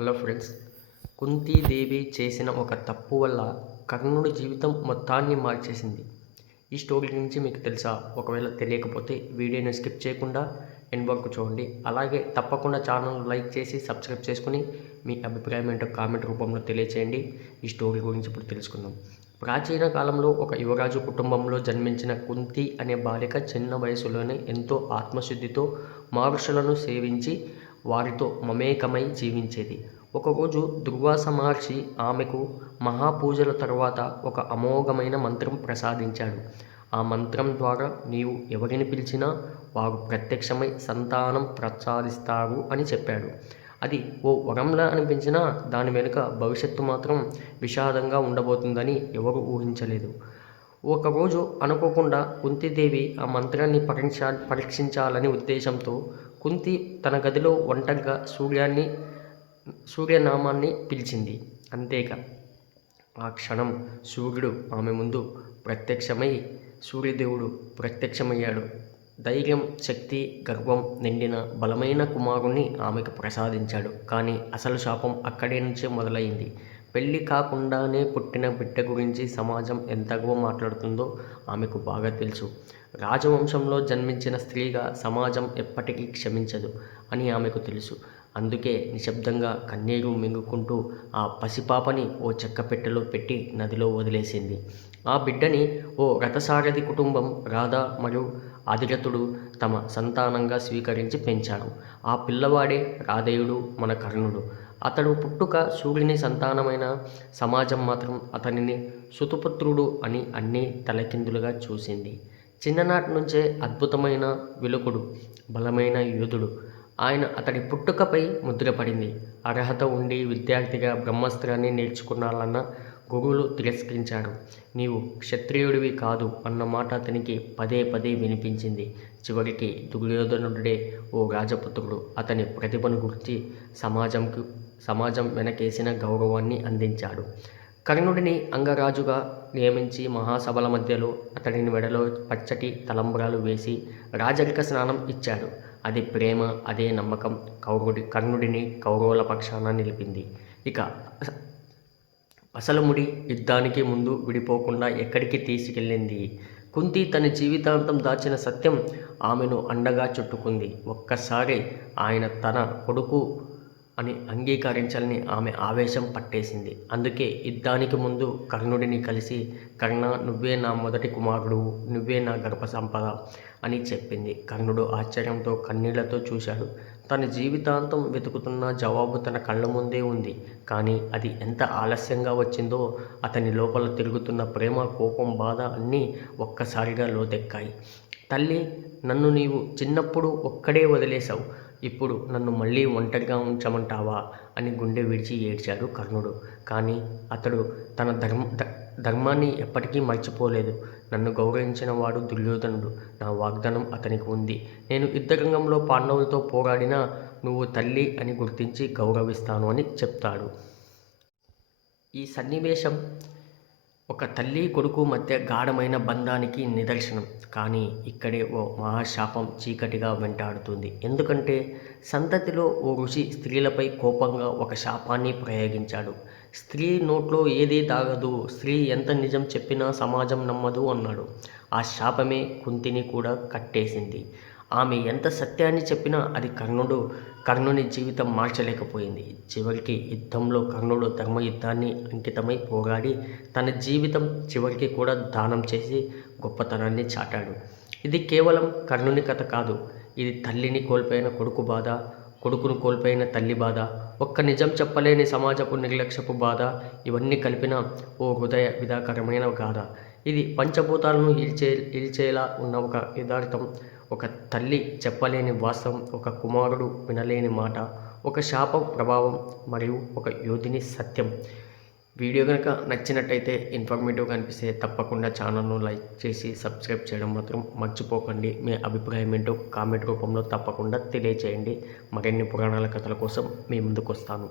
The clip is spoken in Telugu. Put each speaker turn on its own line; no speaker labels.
హలో ఫ్రెండ్స్ కుంతీదేవి చేసిన ఒక తప్పు వల్ల కర్ణుడి జీవితం మొత్తాన్ని మార్చేసింది. ఈ స్టోరీ గురించి మీకు తెలుసా? ఒకవేళ తెలియకపోతే వీడియోని స్కిప్ చేయకుండా ఎండ్ వరకు చూడండి. అలాగే తప్పకుండా ఛానల్ లైక్ చేసి సబ్స్క్రైబ్ చేసుకుని మీ అభిప్రాయం ఏంటో కామెంట్ రూపంలో తెలియచేయండి. ఈ స్టోరీ గురించి ఇప్పుడు తెలుసుకుందాం. ప్రాచీన కాలంలో ఒక యువరాజు కుటుంబంలో జన్మించిన కుంతి అనే బాలిక చిన్న వయసులోనే ఎంతో ఆత్మశుద్ధితో మహర్షులను సేవించి వారితో మమేకమై జీవించేది. ఒకరోజు దుర్వాస మహర్షి ఆమెకు మహాపూజల తరువాత ఒక అమోఘమైన మంత్రం ప్రసాదించాడు. ఆ మంత్రం ద్వారా నీవు ఎవరిని పిలిచినా వారు ప్రత్యక్షమై సంతానం ప్రసాదిస్తారు అని చెప్పాడు. అది ఓ వరంలా అనిపించినా దాని వెనుక భవిష్యత్తు మాత్రం విషాదంగా ఉండబోతుందని ఎవరు ఊహించలేదు. ఒకరోజు అనుకోకుండా కుంతిదేవి ఆ మంత్రాన్ని పరీక్ష పరీక్షించాలని ఉద్దేశంతో కుంతి తన గదిలో ఒంటరిగా సూర్యాన్ని సూర్యనామాన్ని పిలిచింది. అంతేగా. ఆ క్షణం సూర్యుడు ఆమె ముందు ప్రత్యక్షమై సూర్యదేవుడు ప్రత్యక్షమయ్యాడు. ధైర్యం శక్తి గర్వం నిండిన బలమైన కుమారుణ్ణి ఆమెకు ప్రసాదించాడు. కానీ అసలు శాపం అక్కడి నుంచే మొదలైంది. పెళ్ళి కాకుండానే పుట్టిన బిడ్డ గురించి సమాజం ఎంతగా మాట్లాడుతుందో ఆమెకు బాగా తెలుసు. రాజవంశంలో జన్మించిన స్త్రీగా సమాజం ఎప్పటికీ క్షమించదు అని ఆమెకు తెలుసు. అందుకే నిశ్శబ్దంగా కన్నీరు మింగుకుంటూ ఆ పసిపాపని ఓ చెక్క పెట్టెలో పెట్టి నదిలో వదిలేసింది. ఆ బిడ్డని ఓ రథసారథి కుటుంబం రాధ మరియు ఆదిరథుడు తమ సంతానంగా స్వీకరించి పెంచారు. ఆ పిల్లవాడే రాధేయుడు మన కర్ణుడు. అతడు పుట్టుక సూర్యుని సంతానమైన సమాజం మాత్రం అతనిని సుతుపుత్రుడు అని అన్నీ తలకిందులుగా చూసింది. చిన్ననాటి నుంచే అద్భుతమైన విలుకుడు బలమైన యోధుడు. ఆయన అతడి పుట్టుకపై ముద్రపడింది. అర్హత ఉండి విద్యార్థిగా బ్రహ్మాస్త్రాన్ని నేర్చుకున్నాలన్న గురువులు తిరస్కరించారు. నీవు క్షత్రియుడివి కాదు అన్న మాట అతనికి పదే పదే వినిపించింది. చివరికి దుర్యోధనుడే ఓ రాజపుత్రుడు. అతని ప్రతిభను గుర్తి సమాజంకు సమాజం వెనకేసిన గౌరవాన్ని అందించాడు. కర్ణుడిని అంగరాజుగా నియమించి మహాసభల మధ్యలో అతడిని మెడలో పచ్చటి తలంబ్రాలు వేసి రాజరిక స్నానం ఇచ్చాడు. అది ప్రేమ అదే నమ్మకం. కౌరుడి కర్ణుడిని కౌరవుల పక్షాన నిలిపింది. ఇక అసలు ముడి యుద్ధానికి ముందు విడిపోకుండా ఎక్కడికి తీసుకెళ్ళింది? కుంతి తన జీవితాంతం దాచిన సత్యం ఆమెను అండగా చుట్టుకుంది. ఒక్కసారి ఆయన తన కొడుకు అని అంగీకరించాలని ఆమె ఆవేశం పట్టేసింది. అందుకే యుద్ధానికి ముందు కర్ణుడిని కలిసి కర్ణ నువ్వే నా మొదటి కుమారుడు నువ్వే నా గర్భ సంపద అని చెప్పింది. కర్ణుడు ఆశ్చర్యంతో కన్నీళ్ళతో చూశాడు. తన జీవితాంతం వెతుకుతున్న జవాబు తన కళ్ళ ముందే ఉంది. కానీ అది ఎంత ఆలస్యంగా వచ్చిందో అతని లోపల తిరుగుతున్న ప్రేమ కోపం బాధ అన్నీ ఒక్కసారిగా లోతెక్కాయి. తల్లి నన్ను నీవు చిన్నప్పుడు ఒక్కడే వదిలేశావు. ఇప్పుడు నన్ను మళ్ళీ ఒంటరిగా ఉంచమంటావా? అని గుండె విడిచి ఏడ్చాడు కర్ణుడు. కానీ అతడు తన ధర్మ ధర్మాన్ని ఎప్పటికీ మర్చిపోలేదు. నన్ను గౌరవించిన వాడు దుర్యోధనుడు. నా వాగ్దానం అతనికి ఉంది. నేను యుద్ధరంగంలో పాండవులతో పోరాడినా నువ్వు తల్లి అని గుర్తించి గౌరవిస్తాను అని చెప్తాడు. ఈ సన్నివేశం ఒక తల్లి కొడుకు మధ్య గాఢమైన బంధానికి నిదర్శనం. కానీ ఇక్కడే ఓ మహాశాపం చీకటిగా వెంటాడుతుంది. ఎందుకంటే సంతతిలో ఓ ఋషి స్త్రీలపై కోపంగా ఒక శాపాన్ని ప్రయోగించాడు. స్త్రీ నోట్లో ఏదీ తాగదు స్త్రీ ఎంత నిజం చెప్పినా సమాజం నమ్మదు అన్నాడు. ఆ శాపమే కుంతిని కూడా కట్టేసింది. ఆమె ఎంత సత్యాన్ని చెప్పినా అది కర్ణుడు కర్ణుని జీవితం మార్చలేకపోయింది. చివరికి యుద్ధంలో కర్ణుడు ధర్మయుద్ధాన్ని అంకితమై పోరాడి తన జీవితం చివరికి కూడా దానం చేసి గొప్పతనాన్ని చాటాడు. ఇది కేవలం కర్ణుని కథ కాదు ఇది తల్లిని కోల్పోయిన కొడుకు బాధ కొడుకును కోల్పోయిన తల్లి బాధ ఒక్క నిజం చెప్పలేని సమాజపు నిర్లక్ష్యపు బాధ ఇవన్నీ కలిపిన ఓ హృదయ విధాకరమైన గాథ. ఇది పంచభూతాలను ఈల్చే ఈల్చేలా ఉన్న ఒక యథార్థం. ఒక తల్లి చెప్పలేని వాస్తవం ఒక కుమారుడు వినలేని మాట ఒక శాపం ప్రభావం మరియు ఒక యోధిని సత్యం. వీడియో కనుక నచ్చినట్టయితే ఇన్ఫర్మేటివ్గా అనిపిస్తే తప్పకుండా ఛానల్ను లైక్ చేసి సబ్స్క్రైబ్ చేయడం మాత్రం మర్చిపోకండి. మీ అభిప్రాయం ఏంటో కామెంట్ రూపంలో తప్పకుండా తెలియచేయండి. మరిన్ని పురాణాల కథల కోసం మీ ముందుకు వస్తాను